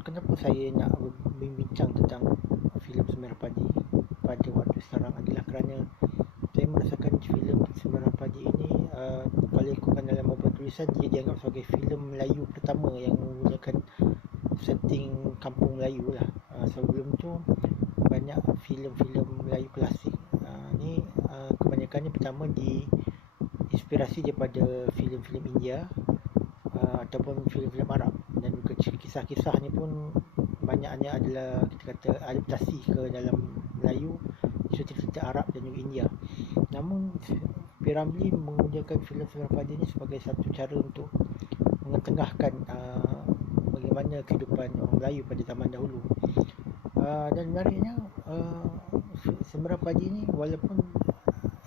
Kenapa saya nak berbincang tentang filem Semerah Padi pada waktu sekarang adalah kerana saya merasakan filem Semerah Padi ini, kalau ikutkan dalam beberapa tulisan, dia dianggap sebagai filem Melayu pertama yang menggunakan setting kampung Melayu lah. Sebelum tu banyak filem-filem Melayu klasik. Ni kebanyakannya pertama diinspirasi daripada filem-filem India, ataupun filem-filem Arab, dan juga kisah-kisahnya pun banyaknya adalah kita kata adaptasi ke dalam Melayu, cerita-cerita Arab dan juga India. Namun Piramli menggunakan filem Semerah Padi ini sebagai satu cara untuk mengetengahkan bagaimana kehidupan orang Melayu pada zaman dahulu. Dan menariknya, Semerah Padi ini walaupun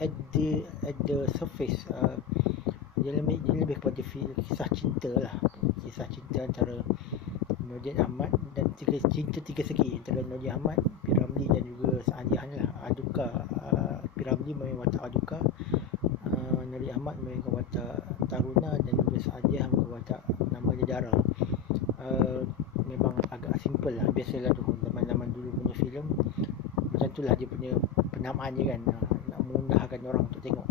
at the surface, dia lebih kepada kisah cinta lah, kisah cinta antara Nordin Ahmad dan tiga segi antara Nordin Ahmad, Piramli dan juga Sa'adiah lah. Aduka, Piramli memang watak Aduka, Nordin Ahmad memang watak Taruna, dan juga Sa'adiah memang watak nama dia Dara. Memang agak simple lah, biasalah tu zaman-zaman dulu punya filem macam tu lah dia punya penamaan dia kan, nak memudahkan orang untuk tengok.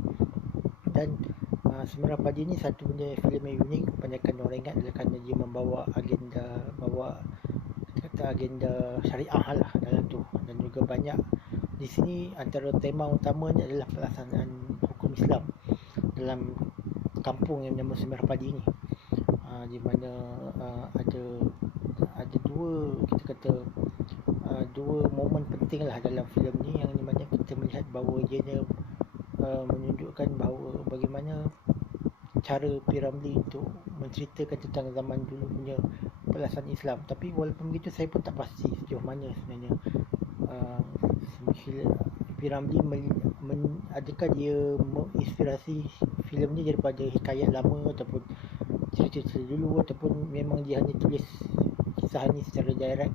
Dan Semerah Padi ni satu benda filem yang unik, kebanyakan orang ingat adalah kerana dia membawa agenda syariah lah dalam tu, dan juga banyak di sini antara tema utamanya adalah pelaksanaan hukum Islam dalam kampung yang nama Semerah Padi ni. Di mana ada dua momen penting lah dalam filem ni, yang di mana kita melihat bahawa dia menunjukkan bahawa bagaimana cara Piramli untuk menceritakan tentang zaman dulu punya pelaksanaan Islam. Tapi walaupun begitu, saya pun tak pasti sejauh mana sebenarnya Piramli adakah dia menginspirasi filem ni daripada hikayat lama ataupun cerita-cerita dulu, ataupun memang dia hanya tulis kisah ni secara direct,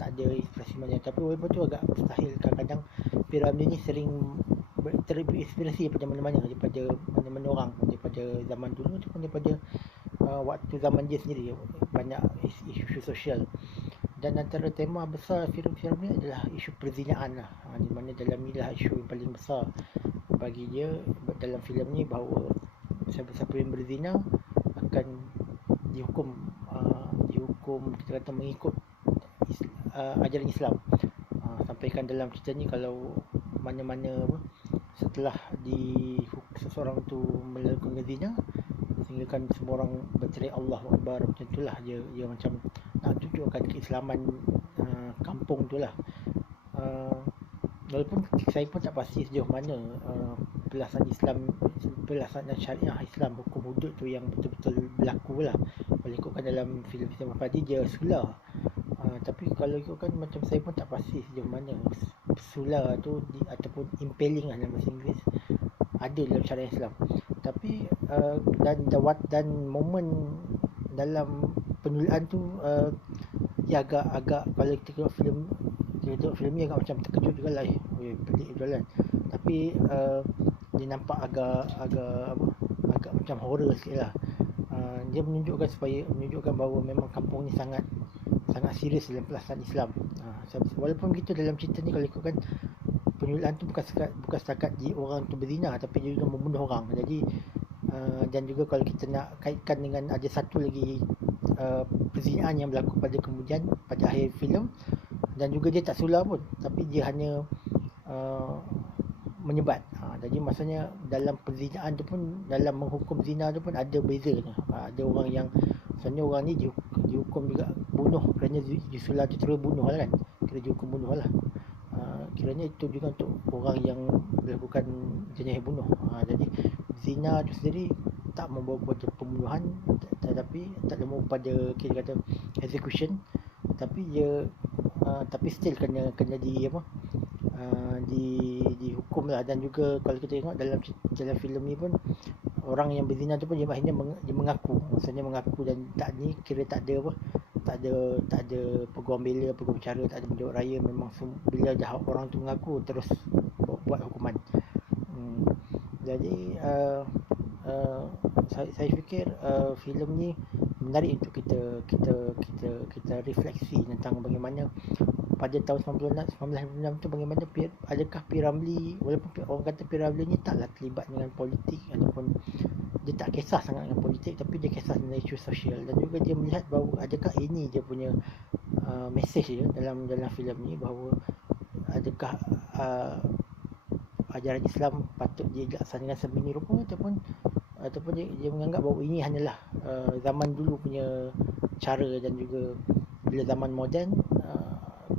tak ada inspirasi banyak. Tapi walaupun tu agak mustahil, kadang-kadang Piramli ni sering terinspirasi daripada mana-mana orang, daripada zaman dulu ataupun daripada waktu zaman dia sendiri. Banyak isu sosial, dan antara tema besar filem-filem ni adalah isu perzinaan lah, di mana dalam inilah isu yang paling besar bagi dia dalam filem ni, bahawa siapa-siapa yang berzina akan dihukum kita kata mengikut ajaran Islam. Sampaikan dalam cerita ni, kalau mana-mana setelah seseorang tu melakukan zina, sehingga kan semua orang bercerai Allahu Akbar, macam tu lah dia macam nak tunjukkan keislaman kampung tu lah. Walaupun saya pun tak pasti sejauh mana pelaksanaan syariah Islam, hukum hudud tu yang betul-betul berlaku lah. Kalau ikutkan dalam filem Semerah Padi, dia sula. Tapi kalau ikutkan, macam saya pun tak pasti sejauh mana sula tu ataupun impaling lah dalam bahasa Inggeris ada dalam syariah Islam. Tapi dan momen dalam penulisan tu, dia agak kalau kita tengok filem ni agak macam terkejut juga lah, pelik jualan. Tapi dia nampak agak macam horror sikit lah. Dia menunjukkan bahawa memang kampung ni sangat serius dalam pelaksanaan Islam. Walaupun begitu, dalam cerita ni kalau ikutkan penyuluhan tu bukan setakat orang tu berzina, tapi dia juga membunuh orang. Jadi dan juga kalau kita nak kaitkan dengan ada satu lagi perzinaan yang berlaku pada akhir filem, dan juga dia tak sula pun, tapi dia hanya menyebat. Jadi maksudnya dalam perzinaan tu pun, dalam menghukum zina tu pun ada bezanya. Ada orang yang sebenarnya orang ni dihukum juga bunuh, kerana disula tu terus bunuh lah kan, kira dihukum bunuh lah. Kiranya itu juga untuk orang yang melakukan jenayah bunuh. Jadi zina tu sendiri tak membawa kepada pembunuhan, tetapi tak membawa pada kita kata execution, tapi dia tapi still kena dihukum lah. Dan juga kalau kita tengok dalam filem ni pun, orang yang berzina tu pun dia akhirnya dia mengaku, maksudnya mengaku, dan tak ada peguam bela, peguam bicara, tak ada menjawab raya. Memang bila dah orang tu mengaku, terus buat hukuman. Jadi saya fikir filem ni menarik untuk kita refleksi tentang bagaimana pada tahun 1996 tu bagaimana adakah P. Ramlee, walaupun orang kata P. Ramlee ni taklah terlibat dengan politik ataupun dia tak kisah sangat dengan politik, tapi dia kisah dengan isu sosial, dan juga dia melihat bahawa adakah ini dia punya mesej dia dalam filem ni, bahawa adakah ajaran Islam patut dia dilaksanakan semini rupa ataupun dia menganggap bahawa ini hanyalah zaman dulu punya cara, dan juga bila zaman moden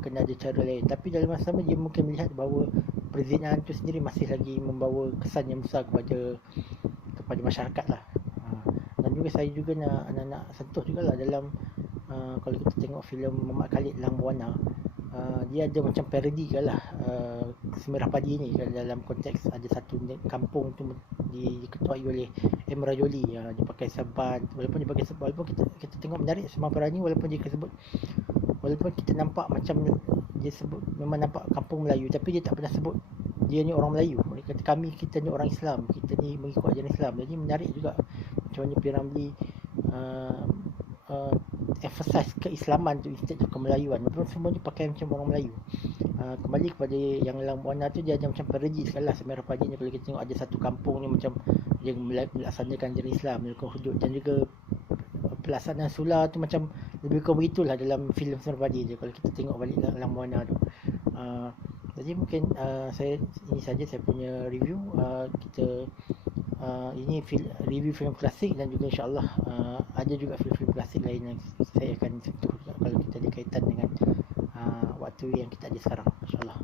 kena ada cara lain. Tapi dalam masa sama dia mungkin melihat bahawa perzinaan tu sendiri masih lagi membawa kesan yang besar kepada masyarakat lah. Dan juga saya juga nak sentuh juga lah dalam kalau kita tengok filem Muhammad Khalid Lang Buana, dia ada macam parody ke lah Semerah Padi ni, dalam konteks ada satu kampung tu diketuai oleh Emra Jolie, dia pakai serban, walaupun kita tengok menarik Semang Perani, walaupun kita nampak macam dia sebut memang nampak kampung Melayu, tapi dia tak pernah sebut dia ni orang Melayu. Dia kata kita ni orang Islam, kita ni mengikut ajaran Islam. Jadi menarik juga macam mana P. Ramlee emphasize keislaman tu instead of kemelayuan, walaupun semuanya pakai macam orang Melayu. Kembali kepada yang Lang Buana tu, dia ada macam parodi sekali lah Semerah Padi ni. Kalau kita tengok ada satu kampung ni macam dia melaksanakan ajaran Islam, melakukan hudud, dan juga pelaksanaan sula tu macam lebih kurang begitulah dalam filem Semerah Padi je, kalau kita tengok balik Lang Buana tu. Jadi mungkin ini saja saya punya review. Ini review filem klasik, dan juga insyaAllah ada juga filem-filem klasik lain yang saya akan sentuh kalau kita ada kaitan dengan waktu yang kita ada sekarang, insyaAllah.